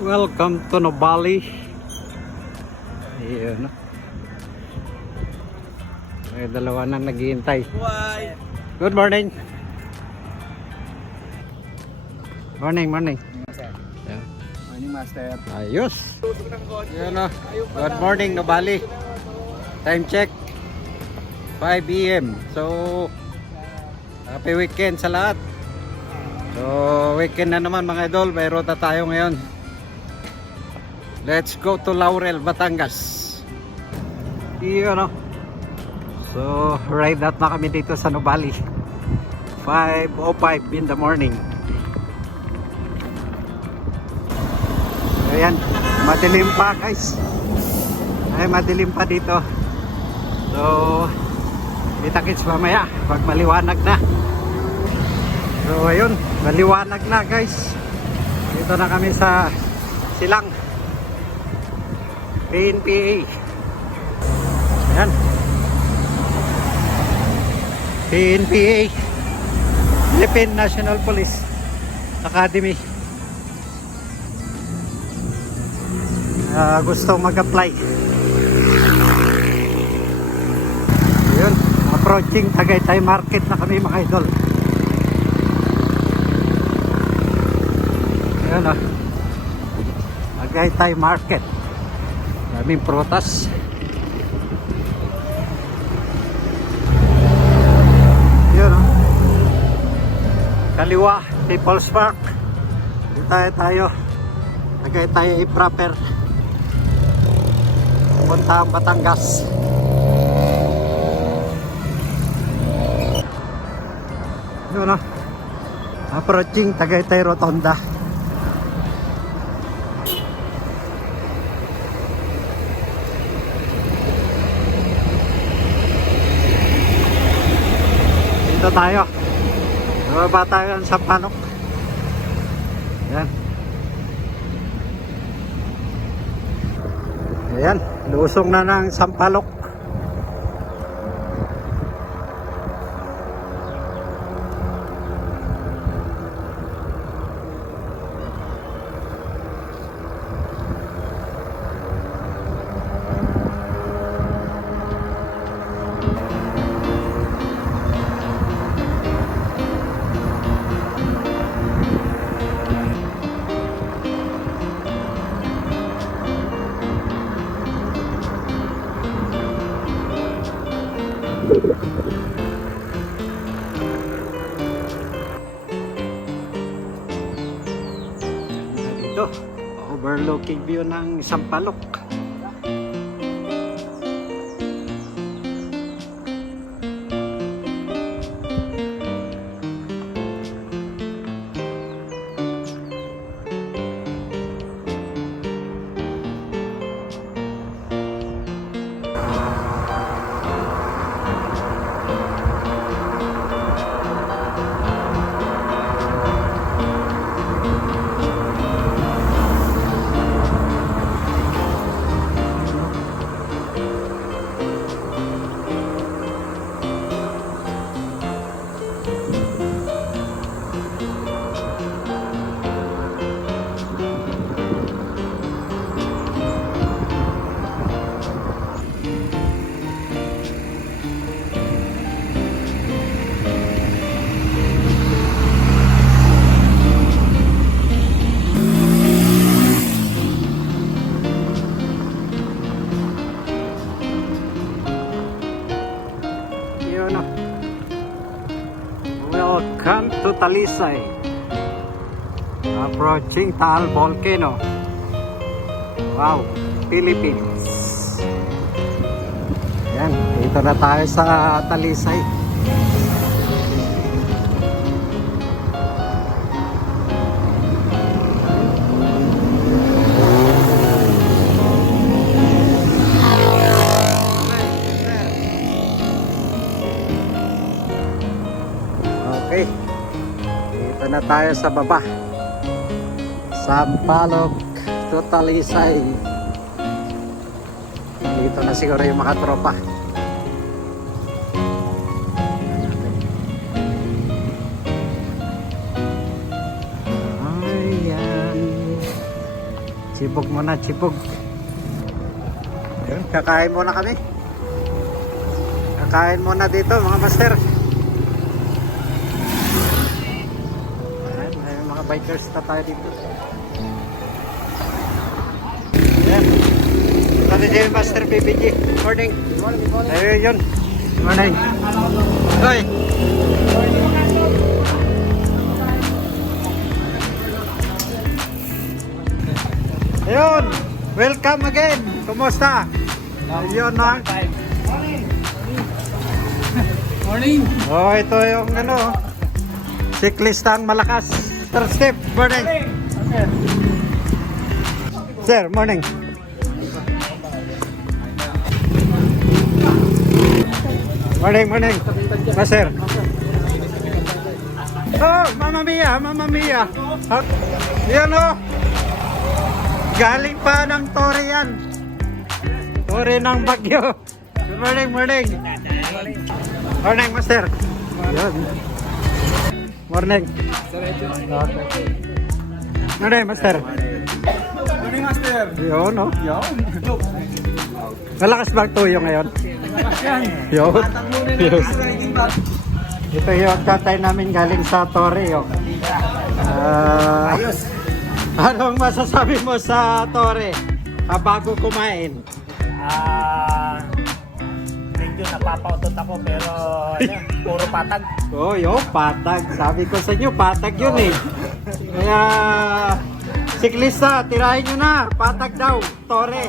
Welcome to Nubali. Ayan. May dalawa nang naghihintay. Good morning. Morning. Yeah. Morning, Master. Ayos. Ayan o. Good morning, Nubali. Time check. 5 PM. So, happy weekend sa lahat. So, weekend na naman mga idol. May rota tayo ngayon. Let's go to Laurel, Batangas. Iyon o. So, ride out na kami dito sa Nubali. 5:05 in the morning. Ayan, madilim pa guys. Ay, madilim pa dito. So, kita-kits mamaya pag maliwanag na. So, ayun, maliwanag na guys. Dito na kami sa Silang PNPA. Ayan, PNPA, Philippine National Police Academy. Gusto mag-apply. Ayun, approaching Tagaytay Market na kami mga idol. Ayun o, Tagaytay Market. Daming prutas. Ayun o, kaliwa People's Park. Dito tayo Tagaytay proper, puntang Batangas. Yun o, approaching Tagaytay Rotonda. Dito tayo, bababa tayo sa Panok. Yan. Ayan, lusong na ng Sampalok. Dito, overlooking view ng Sampalok. Welcome to Talisay. Approaching Taal Volcano. Wow, Philippines. Yan, dito na tayo sa Talisay. Okay, dito na tayo sa baba. Sampalok to Talisay. Dito na siguro yung mga tropa. Ayan. Sipog muna, sipog. Ayun, kakain muna kami. Kakain muna dito mga master. Ayan, may mga bikers na tayo dito. Ayan. Ito na si Master PBG. Morning. Ayun yun. Morning. Hoy. Ayun. Welcome again. Kumusta? Ayun na. Morning! Oh, ito yung ano, siklistang malakas. Sir Steve, morning. Sir, morning. Morning, morning. Master. Oh, Mama Mia, Mama Mia. Yan oh. Galing pa ng Torre yan. Torre ng Bagyo. Good morning, morning. Morning, Master. Yun. Morning. Okay. Morning, Master. Morning, Master! Yun, no? Yun! Malakas ba ang tuyo ngayon? Yan! Yun. Batang muna na Yes. riding back. Ito yung tatay namin galing sa Torre. Yun. Ayos! Anong masasabi mo sa Torre? Bago kumain? Medyo napapautot ako pero ano, puro patag. Oh, yo, patag. Sabi ko sa inyo, patag yun eh. Kaya, siklista, tirahin nyo na. Patag daw, Torre.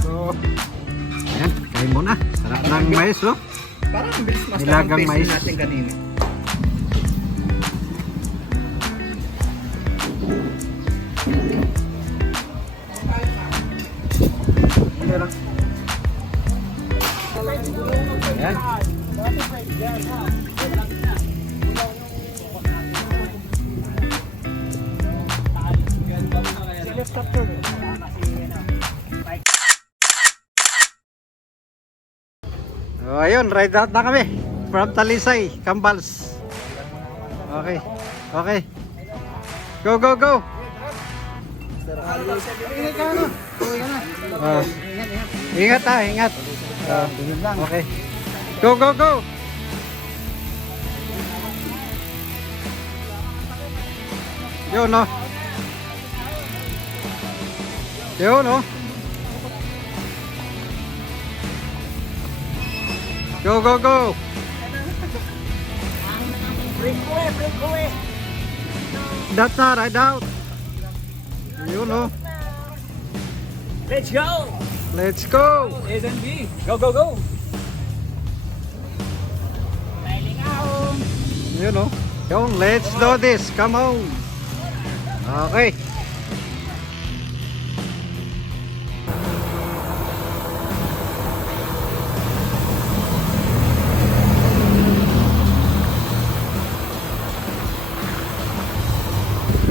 So, ayan, kain muna. Sarap ng mais, no? Parang ang bilis mas Nilagang mais. natin kanina. Ayan. So, ayun, ride out na kami. From Talisay, Cambals. Okay. Okay. Go, go, go. Ingat ha, ingat. Okay. Go, go, go. Yun, no? Yun, no? Go, go, go. Break away! That's not ride out. Yun, no? Let's go! Let's go. S&B! Go, go, go! Yun, no? Yun, let's do this. Come on. Okay.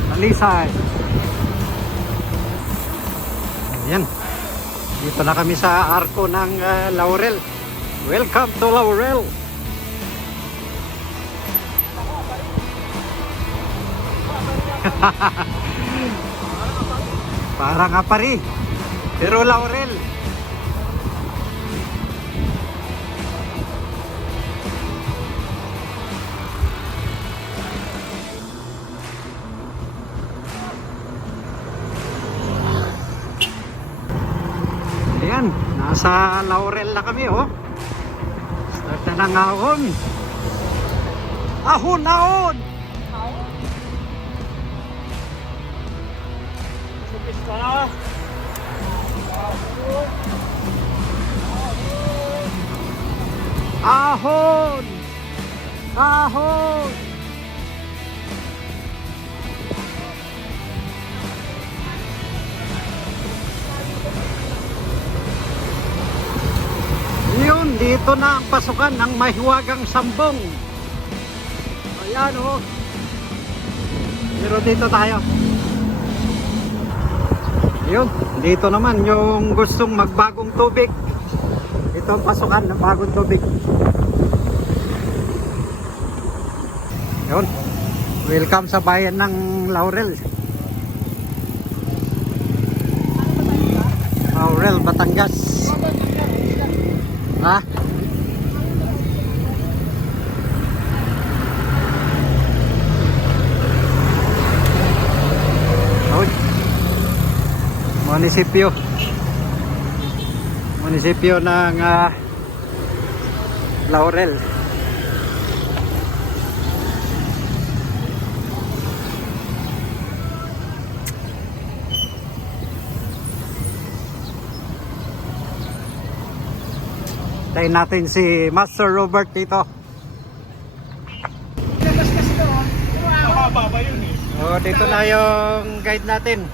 Talisay. Ayan. Dito na kami sa arko ng Laurel. Welcome to Laurel. Parang Apari. Pero Laurel. Ayan, nasa Laurel na kami, oh. Start na ng ahon. Ahon, ahon! Ahon! Ahon! Yun, dito na ang pasukan ng mahiwagang sambong. Ayan, oh. Pero dito tayo. Yun, dito naman yung gustong magbagong tubig. Ito ang pasukan ng bagong tubig. Yun, welcome sa bayan ng Laurel. Batangas. Ha? Road. Munisipyo ng Laurel. Tayo natin si Master Robert dito. Mababa yun eh. Oh, dito na yung guide natin.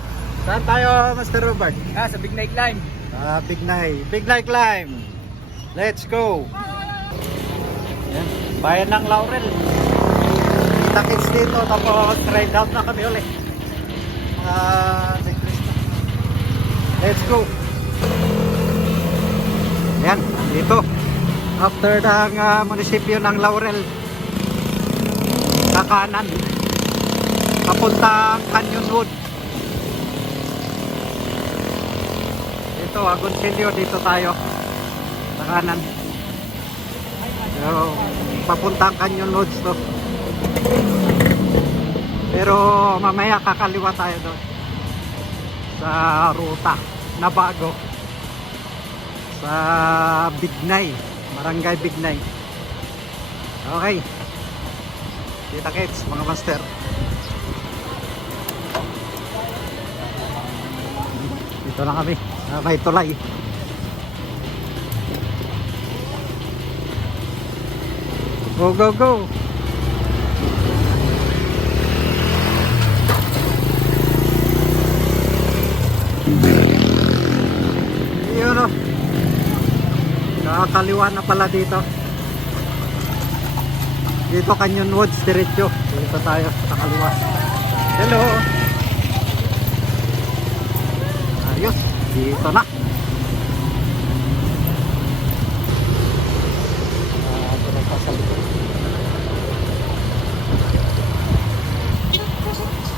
Saan tayo, Master Robert? Sa Big Night Climb. Big Night Climb. Let's go. Yan. Bayan ng Laurel. Takits dito, tapos ride out na kami ulit. Let's go. Yan, dito. After ng munisipyo ng Laurel, sa kanan, papuntang Canyon Wood. Dito, Agoncillo, dito tayo. Sa kanan. So, papuntang Canyon Woods to. Pero mamaya kakaliwa tayo doon. Sa ruta na bago. Sa Bignay, Barangay Bignay. Okay. Kita kits mga master. Dito na kami sa may tulay. Go go go. Yun o. Nakakaliwa na pala dito. Dito Canyon Woods, diretso. Dito tayo sa kaliwa. Hello. Ayos, dito na.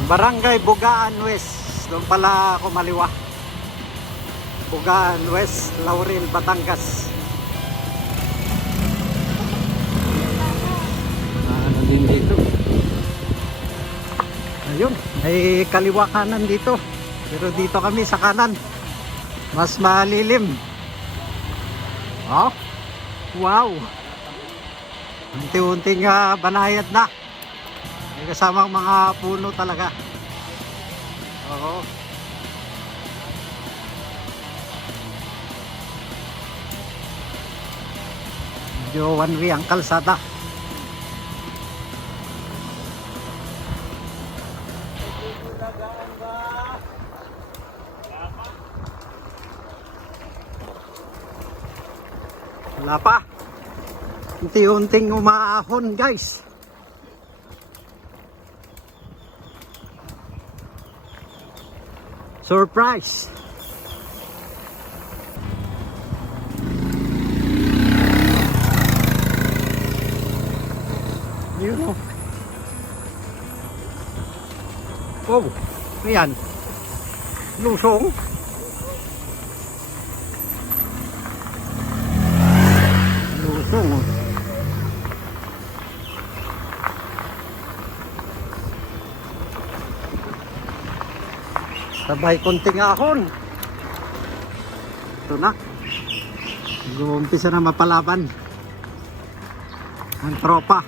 Barangay Bugaan West. Doon pala ako maliwa. Bugaan West, Laurel, Batangas. Ano din dito? Ayun, may kaliwa kanan dito. Pero dito kami sa kanan. Mas malilim. Oh, wow. Unti-unting banayad na. May kasamang mga puno talaga. Oo. Medyo one way ang kalsada. Wala pa. Unti-unting umaahon guys. Surprise. Yun o. Oh, ayan. Lusong. Lusong oh. Sabay konting ahon. Ito na. Umpisa na mapalaban ang tropa.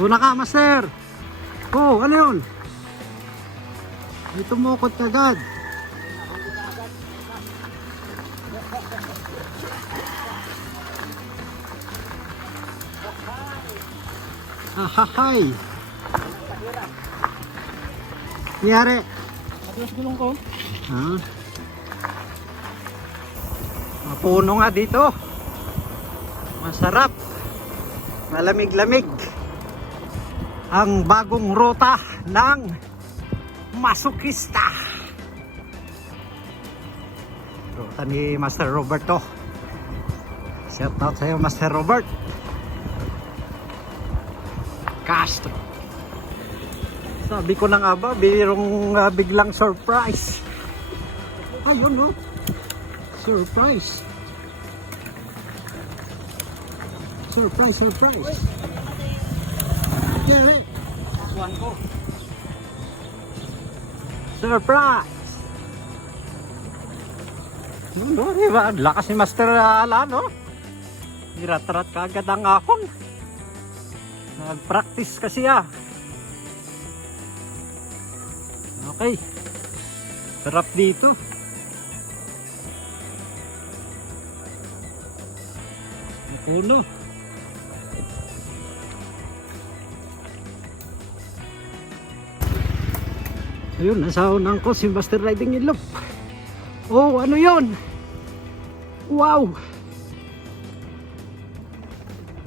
Una ka, master. Oh, ano yun? Dito mo kot kagad. Ahahay. Yari. Adulas gulong ko. Mapuno nga dito. Masarap. Malamig-lamig. Ang bagong ruta ng Masukista. Ruta ni Master Roberto. Shout out sa iyo, Master Robert Castro. Sabi ko na nga ba, birong biglang surprise. Ayun no. Surprise. Surprise, surprise. Kere. Kuhan ko. Surprise. No, diba? Lakas ni Master Ala, no? Niratrat ka agad ang ahon. Nag-practice kasi ah. Okay. Sarap dito. Puno. Ayun, nasaunan ko si Master Riding in Loop. Oh, ano yun? Wow!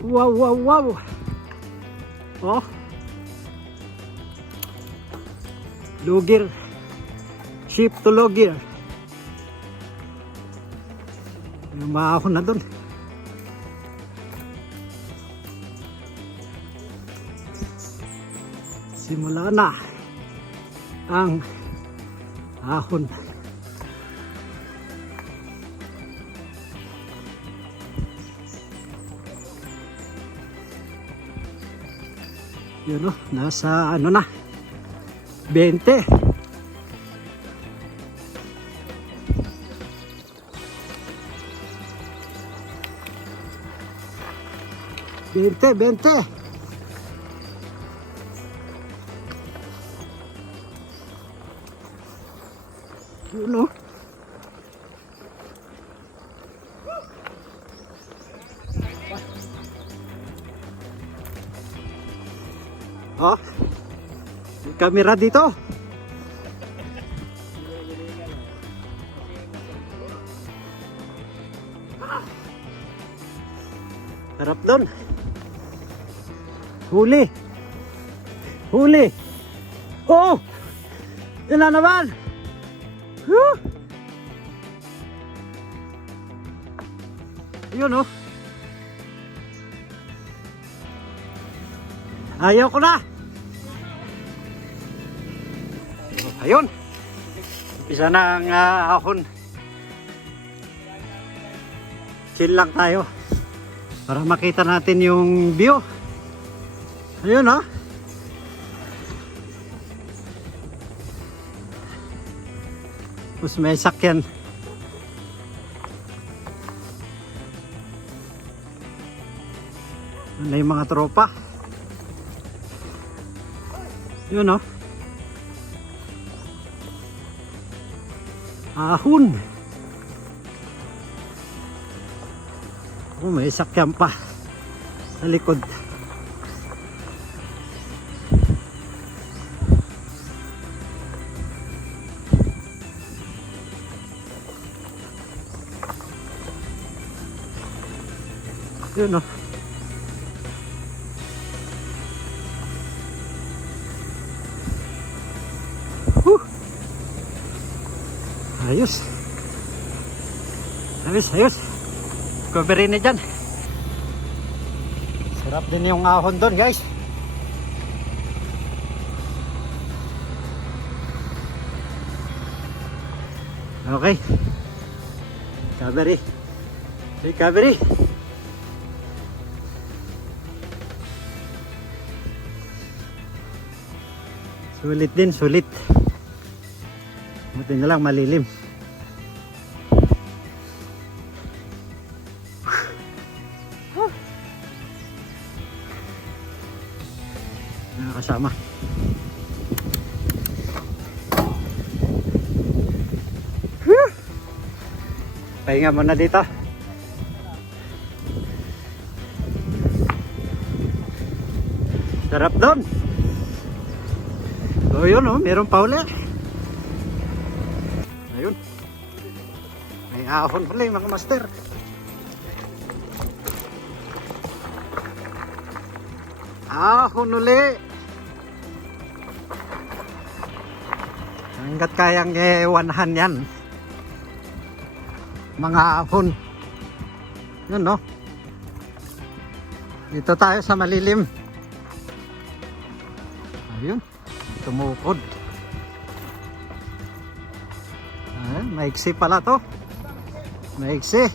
Wow, wow, wow! Oh! Lugir. Ship to Lugir. Yung maahon na dun. Simula na ang ahon. Yun o, nasa ano na 20. Bente. Yun o. Oh, may camera dito. Harap doon. Huli. Huli. Oh! Yan na naman. Huh! Yun oh. Ayaw ko na. Ayun. Umpisa na ang ahon. Chill lang tayo. Para makita natin yung view. Ayun ha. Tapos may sakyan. Ano yung mga tropa. Yun o. Ahon. Oh, may sakyan pa sa likod. Yun o. Ayos. Ayos. Coverin na dyan. Sarap din yung ahon doon guys. Okay. Recovery. Sulit. Buti na lang malilim. Nakakasama. Pahinga muna dito. Sarap doon. So yun oh, meron pa uli. Ayun. May ahon pala yung mga master. Ahon uli. Hanggat kayang ewanhan yan. Mga ahon. Yun no. Dito tayo sa malilim. Ayun. tumukod. Maiksi pala to. Maiksi.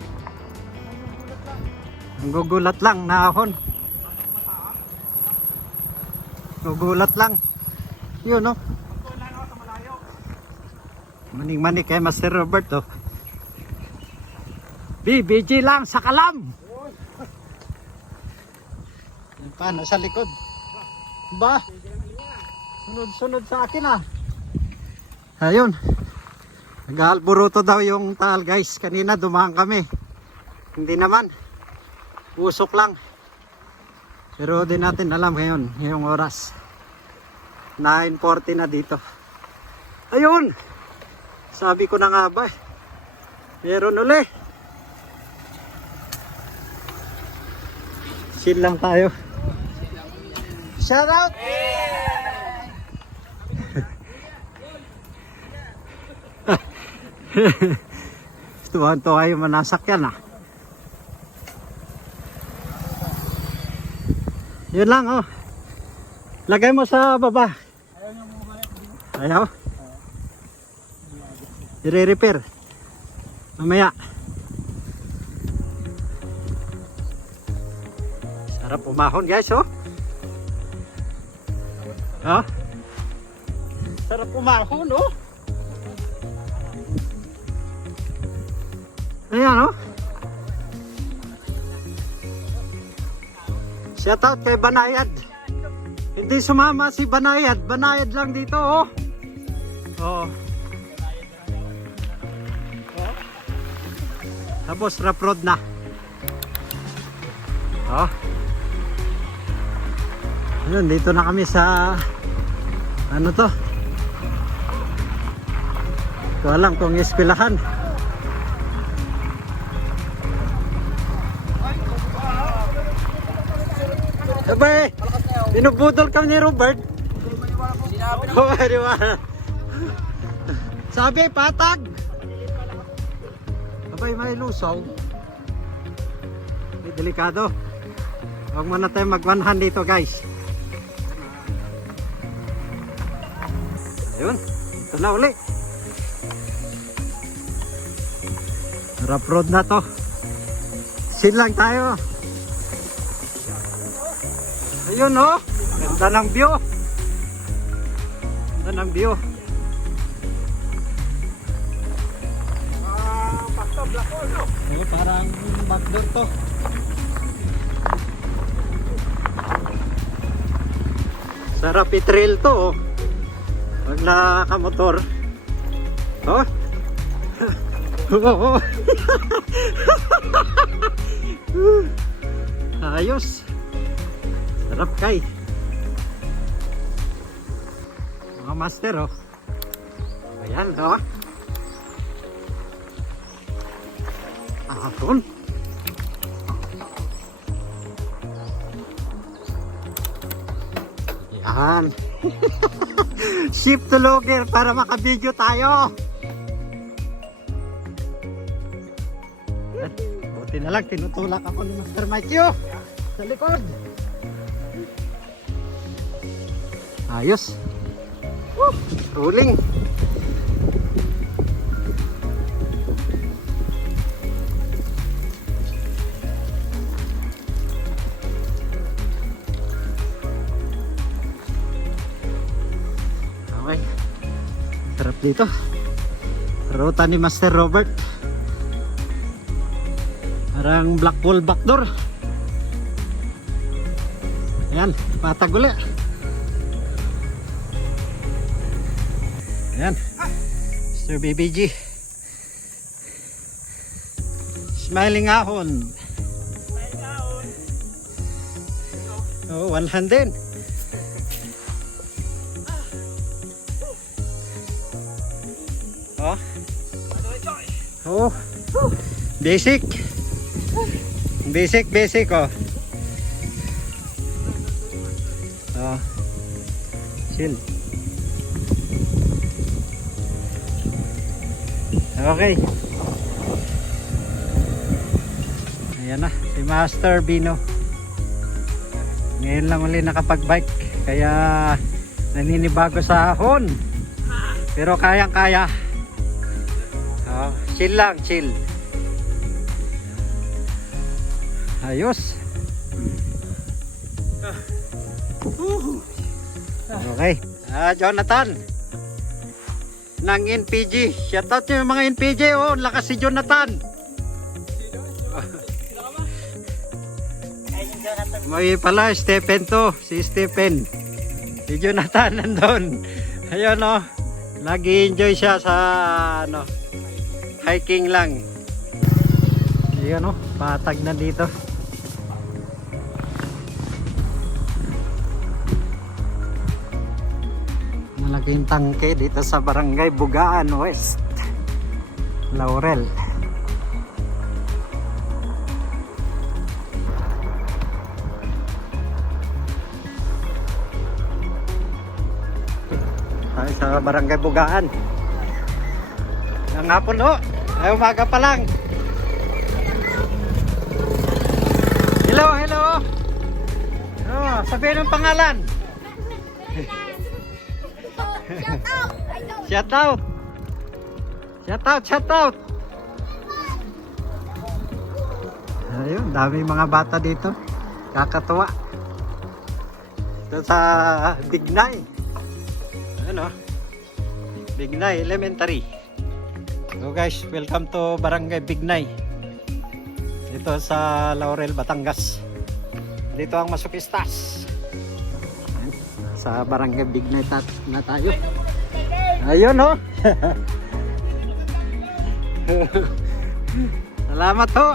Ang gugulat lang nahon. Gugulat lang. Yun no. Maning-manik kay Master Robert to. BBG lang sa kalam. Yan pa, nasa likod. Ba? Sunod-sunod sa akin ah. Ayun. Nag-aalburuto daw yung taal guys. Kanina dumaan kami. Hindi naman. Usok lang. Pero di natin alam ngayon yung oras. 9:40 na dito. Ayun. Sabi ko na nga ba. Meron uli. Chill lang tayo. Shout out! Tuwan-tuwa yung manasakyan ah. Yun lang oh. Lagay mo sa baba. Ayaw? I-repair. Mamaya. Sarap umahon guys oh. Ha? Sarap umahon oh. Ayan oh. Shout out kay Banayad. Hindi sumama si Banayad. Banayad lang dito oh. Oh. Tapos rough road na. Oh. Ayun, dito na kami sa ano to? Ito alam kung ispilahan. Abay, binubudol kami ni Robert. Sinabi na. Sabi, patag. Abay, may lusaw. May delikado. Huwag muna tayo mag-1hand dito guys. Ayun, ito na uli. Rough road na to. Sin lang tayo. Ayun oh, ganda ng view. Ganda ng view. Parang backdoor to. Sarap i-trail to oh. Pag nakamotor. Oh. Oh. Ayos. Sarap kay. Mga master oh. Ayan oh. Ahon. Yan. Ship to logger para makabidyo tayo. Buti na lang tinutulak ako ni Master Mikey sa likod. Ayos. Rolling. Okay. Sarap dito. Ruta ni Master Robert. Parang Blackpool backdoor. Ayan, patag uli. Ayan, Mr. BBG. Smiling ahon. Oh, one hand din. Oh. Oh. Basic. Basic oh. Oh. Chill. Okay. Ayan na, si Master Bino. Ngayon lang ulit nakapag-bike. Kaya naninibago sa hon. Pero kayang-kaya. Oh, chill lang, chill. Ayos. Okay. Jonathan ng NPG. Shoutout yung mga NPG. Oh, lakas si Jonathan. May pala Stephen to. Si Stephen. Si Jonathan nandun. Ayun oh. Nag-enjoy siya sa ano, hiking lang. Ayun oh. Patag na dito. Malaking tangke dito sa Barangay Bugaan West, Laurel. Ay, sa Barangay Bugaan. Ang hapon ho. Ay, umaga pa lang. Hello, hello. Oh, sabihin ng pangalan. Shout out. Shout out, shout out. Ayun, dami mga bata dito. Kakatuwa. Ito sa Bignay. Ano? Bignay Elementary. So guys, welcome to Barangay Bignay. Dito sa Laurel, Batangas. Dito ang Masukistas. Sa Barangay Bignay na tayo. Ayun oh. Salamat ho.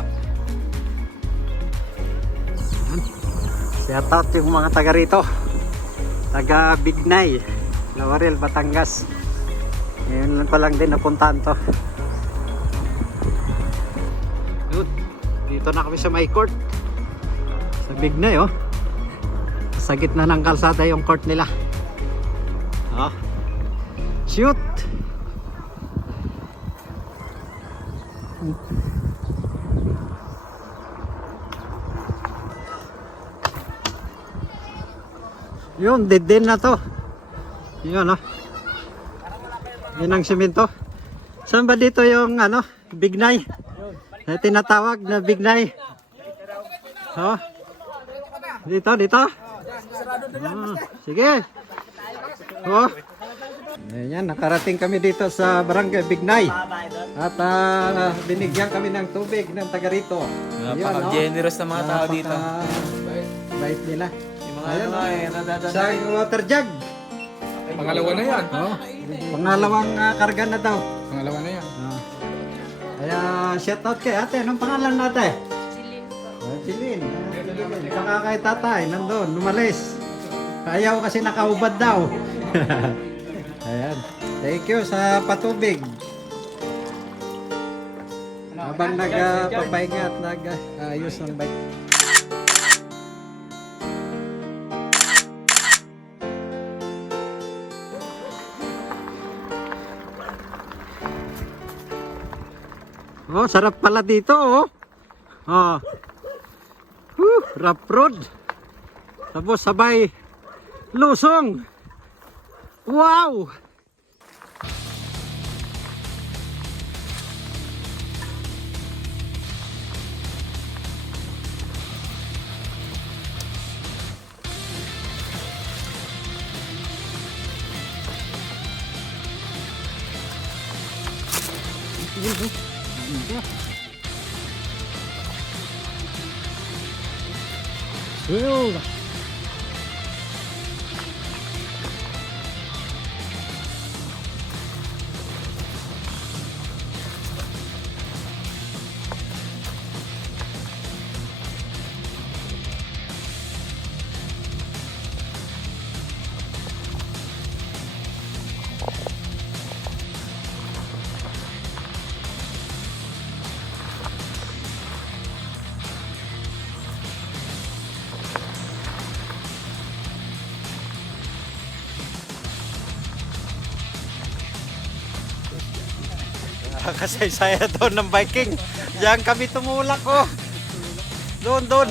Shout out yung mga taga rito. Taga Bignay, Laurel, Batangas. Ngayon pa lang din napuntahan to. Good. Dito na kami sa may court. Sa Bignay oh. Sa gitna ng kalsada yung court nila. Oh. Shoot. Yun, dead din na to. Yun oh. Yun ang simento. Saan ba dito yung ano, Bignay? Tinatawag na Bignay. Oh. Dito, dito. Sige. Oh. Ayan, nakarating kami dito sa Barangay Bignay. At binigyan kami ng tubig ng taga rito. Napaka-generous ng mga tao dito. Bait nila. Yung mga Ayan, ano nadadala. sa water jug. Pangalawa na yan. Oh. Pangalawang karga na daw. Pangalawa na yan. Oh. Kaya shoutout kay ate. Anong pangalan natin? Chilin. Saka kay tatay, nandun, lumalis. Ayaw kasi nakaubad daw. Ayan. Thank you sa patubig. Habang nagpapahinga at nag-ayos ng bike. Oh, sarap pala dito oh. Oh. Rough road. Tapos sabay lusong. Wow! Well, kasaysaya doon ng biking. Diyan kami tumulak oh. Doon.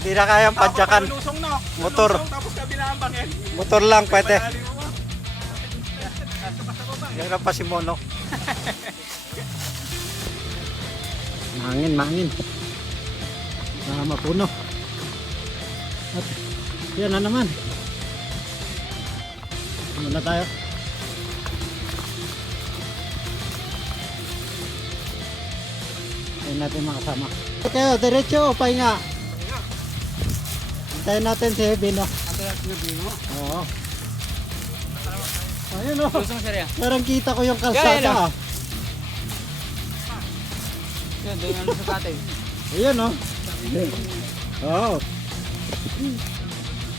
Hindi na kayang padyakan. Lusong no. Motor. Lusong, tapos kabilaan bangin. Motor lang pwede. Malalim mo. Yan pa si Mono. Mangin. Mapuno. At yan na naman. Muna tayo. Ayun natin mga kasama. Kayo, diretso o pahinga? Hintayin natin si Bino. Oo. Ayun o. Lusong sir yan. Parang kita ko yung Kaya, kalsada. no? Yan, doon ang lusong natin. Ayun o. Oo.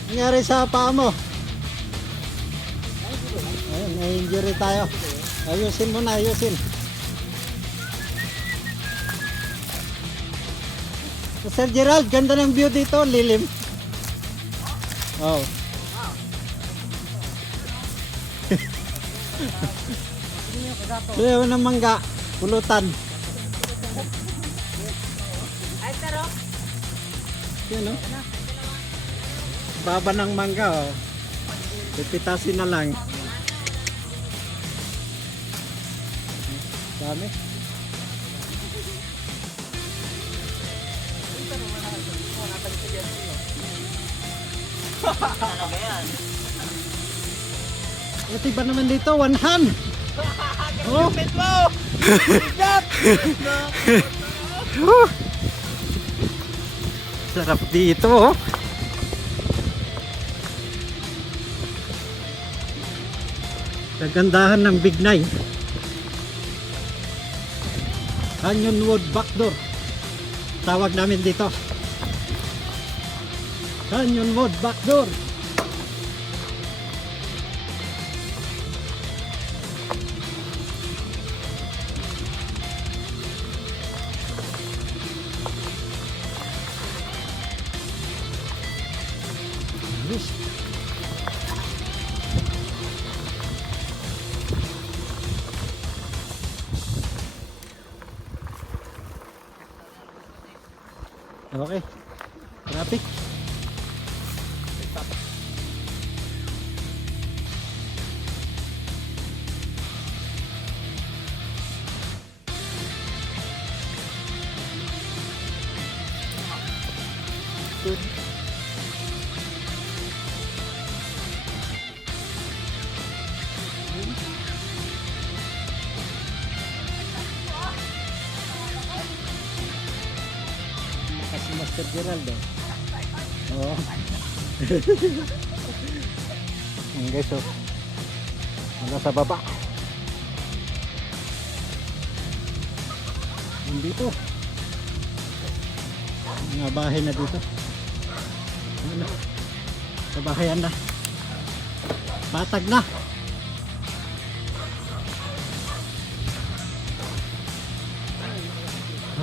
Nangyari sa paa mo. Ayun, na-injury tayo. Ayusin mo na, ayusin. Sir Gerald, ganda ng view dito, lilim. Oh. Ayaw ng mangga, pulutan. Yan o. Baba ng mangga o. Pipitasin na lang. Dami. Ito ba naman dito? One hand. Oh. Sarap dito oh. Kagandahan ng Bignay. Canyonwood Backdoor. Tawag namin dito. Canyonwood Backdoor. Yes. Okay. Traffic. Good. Si Master Gerald eh. Oo. Ang guys oh. Hanggang sa baba. Dito. Mga bahay na dito. Ano? Sa bahayan na. Patag na.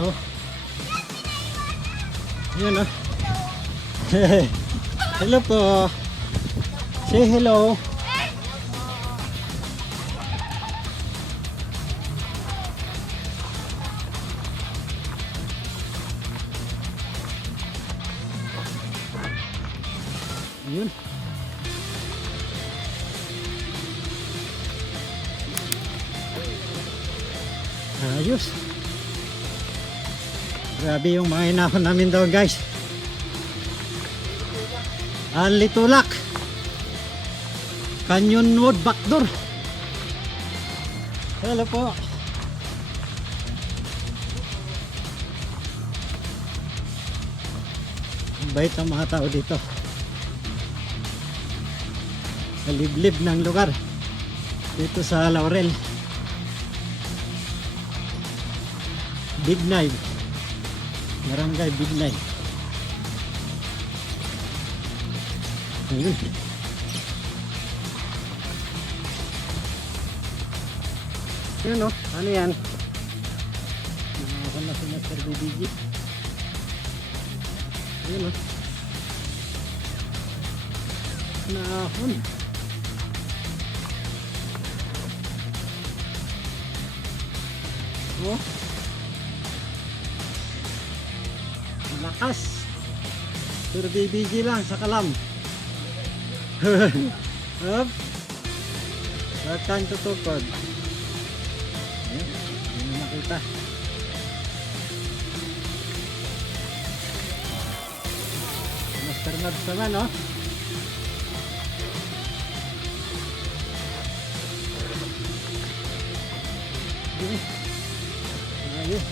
Oh. Yan o. Hello po. Say hello. Ayun. Ayos. Grabe yung mga inahon namin daw guys. Ang Litulak. Canyonwood Backdoor. Hello po. Ang bait ng mga tao dito. Kaliblib ng lugar. Dito sa Laurel. Bignay. Barangay Bignay. Ayun. Yun o, ano yan? Nakakala si Master BBG. Ayun o. Nahon. Oh. Lakas. Pero BBG lang sa kalam. Up. Bakan tutukod. Hindi makita. Master Labs naman, no? Ayun.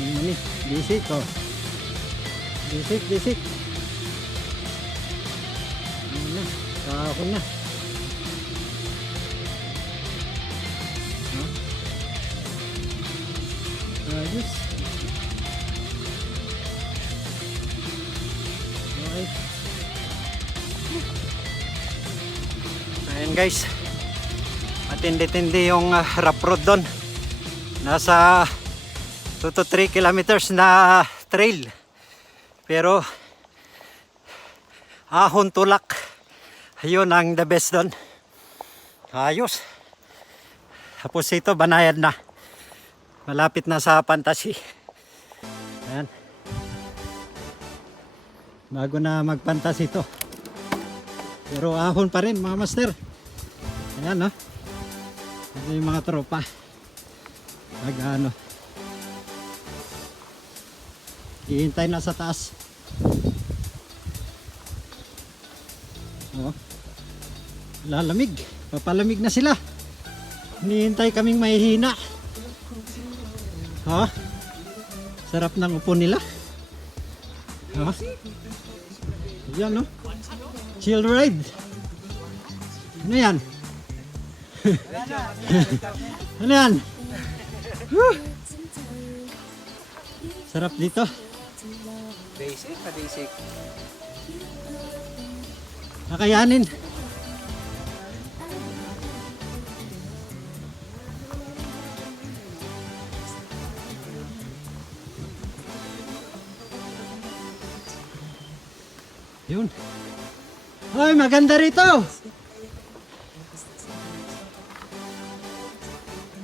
Ini bisik kok. Bisik. Ini tahun na. Ayos. Okay. Ayan guys. Matindi-tindi yung rough road doon. Nasa 2 to 3 kilometers na trail. Pero ahon tulak. Ayun ang the best doon. Ayos. Tapos ito banayad na. Malapit na sa Fantasy. Ayan. Bago na mag-Fantasy ito. Pero ahon pa rin mga master. Ayan, no? Ito yung mga tropa. Nag-ano. Hihintay na sa taas. Oh. Lalamig. Papalamig na sila. Hinihintay kaming mahihina. Oh. Sarap ng upo nila. Oh. Yan, no? Chill ride. Ano yan? Ano yan? Woo! Sarap dito. Basic na basic. Kakayanin. Yun. Ay, maganda rito.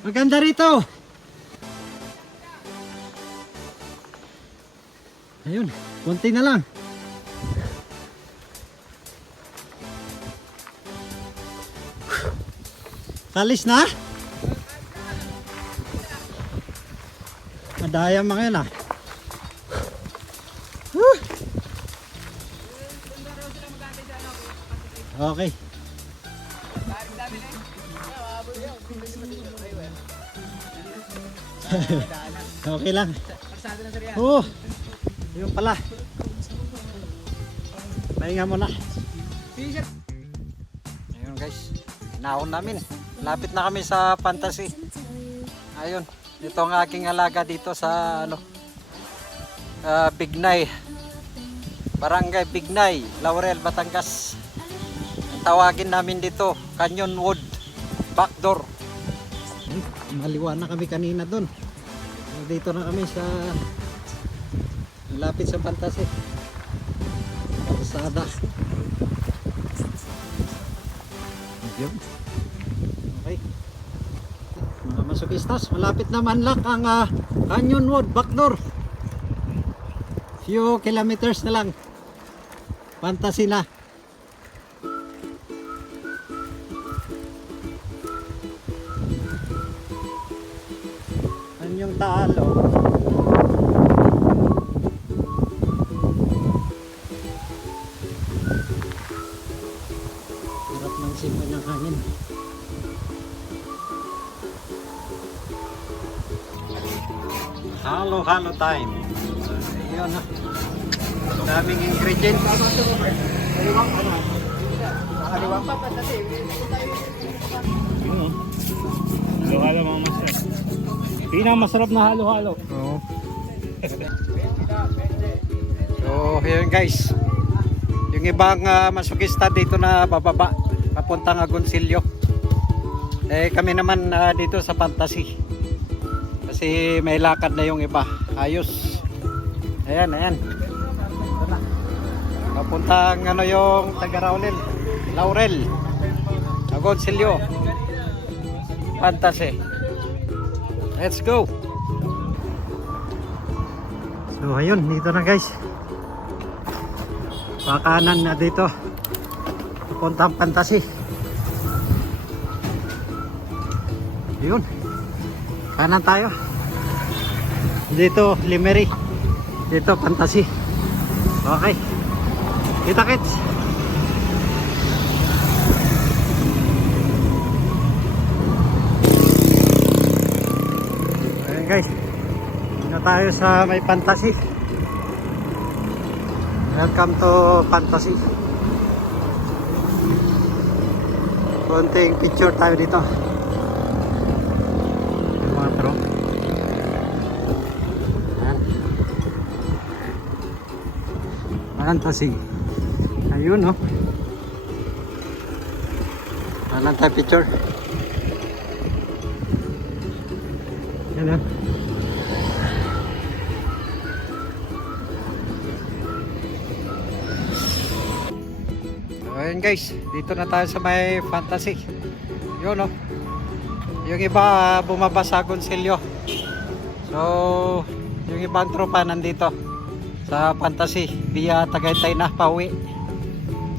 Maganda rito. Ayun, konti na lang. Talis na? Madaya mga yun ah. Woo! Okay. Okay lang. Oh, yun pala. Pahinga muna. Ayun guys, naon namin. Lapit na kami sa Fantasy. Ayun, ito ang aking alaga dito sa ano, Bignay. Barangay Bignay, Laurel, Batangas. Tawagin namin dito, Canyon Wood Backdoor. Maliwa na kami kanina doon. Dito na kami sa lapit sa Fantasy. Kalsada. Yun. Okay. Mga masukistas, malapit na manlak ang Canyon Wood Backdoor. Few kilometers na lang. Fantasy na. Yung talo. Harap ng simoy ng hangin. Halo time. Ayun na. Daming ingredient. Halo-halo mga master. Pinakamasarap na halo-halo. Oo. So, yun guys. Yung ibang masukista dito na bababa, papuntang Agoncillo. Eh kami naman dito sa Fantasy. Kasi may lakad na yung iba. Ayos. Ayan. Ito na. Papuntang ano yung taga Laurel. Agoncillo. Fantasy. Let's go! So ayun, dito na guys. Pakanan na dito. Pupuntang Fantasy. Yun. Kanan tayo. Dito Limery. Dito Fantasy. Okay. Kita-kits. Ayan guys. Dito tayo sa may Fantasy. Welcome to Fantasy. Konting picture tayo dito. Yung mga truck. Ayan. Fantasy. Ayun, no? Alam tayo picture. Yan, no? Ayun guys, dito na tayo sa may Fantasy. Yun, no? Yung iba bumaba sa Gonsilyo. So, yung ibang tropa nandito sa Fantasy via Tagaytay na pauwi.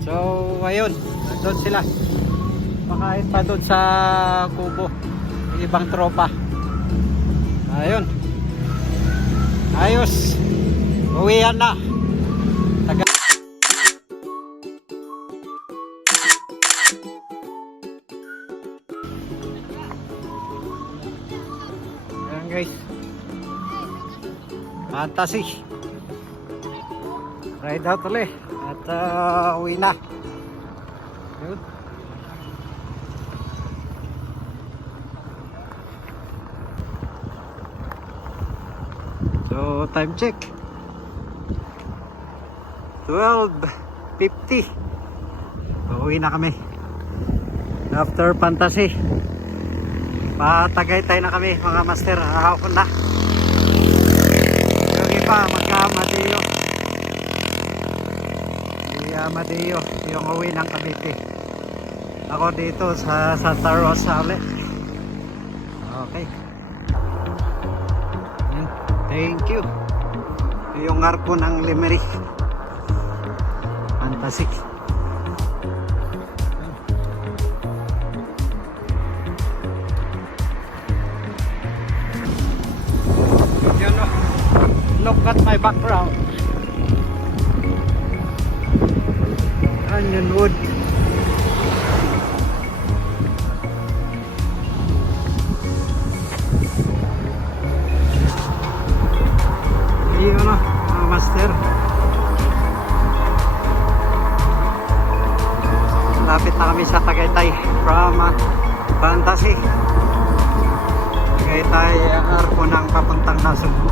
So, ayun, doon sila. Makain pa doon sa Kubo yung ibang tropa. Ayun. Ayos. Uwian na. Ayan guys. Fantasy. Ride out ulit. At uwi na. Yun. So time check. 12:50. Uwi na kami. After Fantasy. Patagaytay na kami mga master. Ahapon na. Yung iba magka-Amadeo. Amadeo yung uwi ng Cavite. Ako dito sa Santa Rosa ulit. Okay. Thank you. Yung arko ng Limery. Fantastic. You know, look at my background. Onion wood. Ayun na, mga master. Lapit na kami sa Tagaytay from Fantasy. Tagaytay, arko ng papuntang Nasugbu.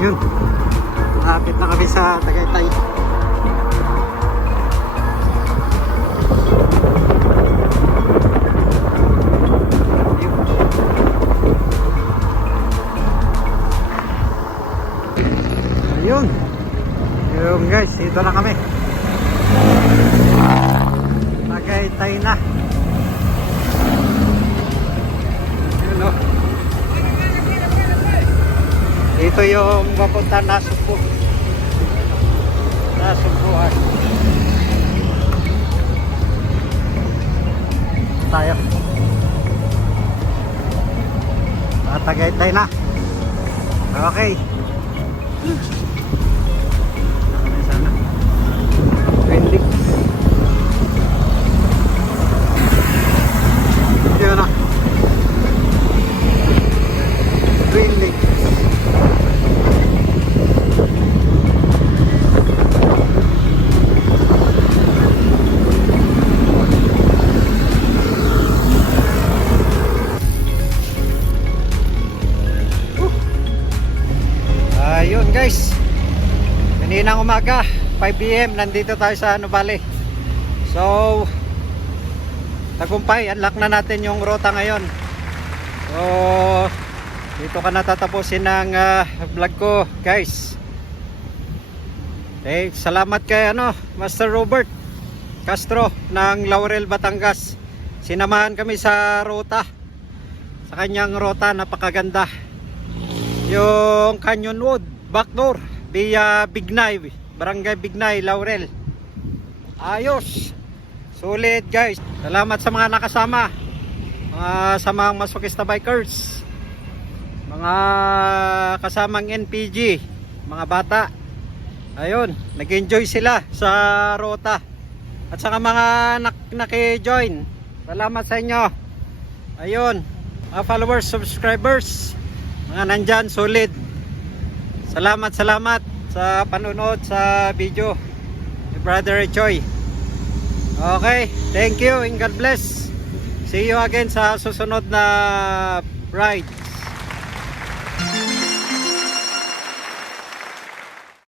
Yun. Lapit na kami sa Tagaytay. Ayun. Ayun guys, dito na kami. Tagaytay na. Ayun o. Ito yung papunta Nasugbu. Nasugbuan. Tayo. Tagaytay na. Okay. Sana. 20. umaga, 5 PM, nandito tayo sa Nuvali. So, tagumpay, unlock na natin yung ruta ngayon. So, dito ka natatapusin ng vlog ko, guys. Okay, salamat kay Master Robert Castro ng Laurel, Batangas. Sinamahan kami sa ruta. Sa kanyang ruta, napakaganda. Yung Canyon Wood, backdoor, via Bignay, Barangay Bignay, Laurel. Ayos. Sulit, guys. Salamat sa mga nakasama. Sa mga masokista bikers. Mga kasamang NPG, mga bata. Ayun, nag-enjoy sila sa ruta. At saka mga naki-join. Salamat sa inyo. Ayun, mga followers, subscribers, mga nandyan, solid. Salamat sa panonood sa video ni Brother Choi. Okay, thank you and God bless. See you again sa susunod na ride.